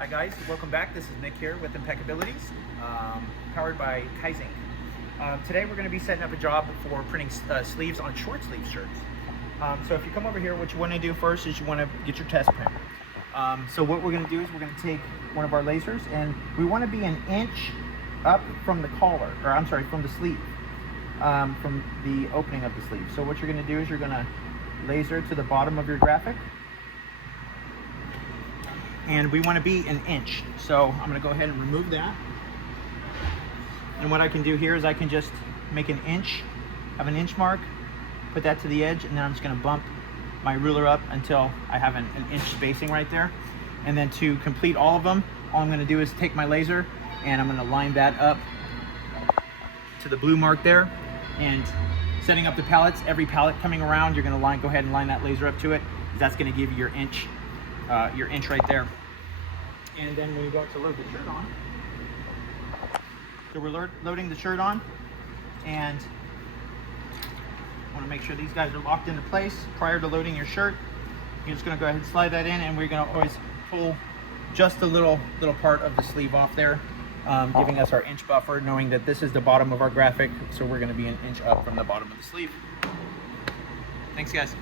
Hi guys, welcome back. This is Nick here with Impeccabilities, powered by Kaizink. Today we're going to be setting up a job for printing sleeves on short sleeve shirts. So if you come over here, what you want to do first is you want to get your test print. So what we're going to do is we're going to take one of our lasers, and we want to be an inch up from the collar, or I'm sorry, from the sleeve, from the opening of the sleeve. So what you're going to do is you're going to laser to the bottom of your graphic, and we want to be an inch. So I'm going to go ahead and remove that. And what I can do here is I can just make an inch, have an inch mark, put that to the edge, and then I'm just going to bump my ruler up until I have an inch spacing right there. And then to complete all of them, all I'm going to do is take my laser and I'm going to line that up to the blue mark there. And setting up the pallets, every pallet coming around, you're going to go ahead and line that laser up to it. That's going to give you your inch right there. And then when you go to load the shirt on, so we're loading the shirt on, and want to make sure these guys are locked into place prior to loading your shirt. You're just going to go ahead and slide that in, and we're going to always pull just a little part of the sleeve off there, giving us our inch buffer, knowing that this is the bottom of our graphic, so we're going to be an inch up from the bottom of the sleeve. Thanks guys.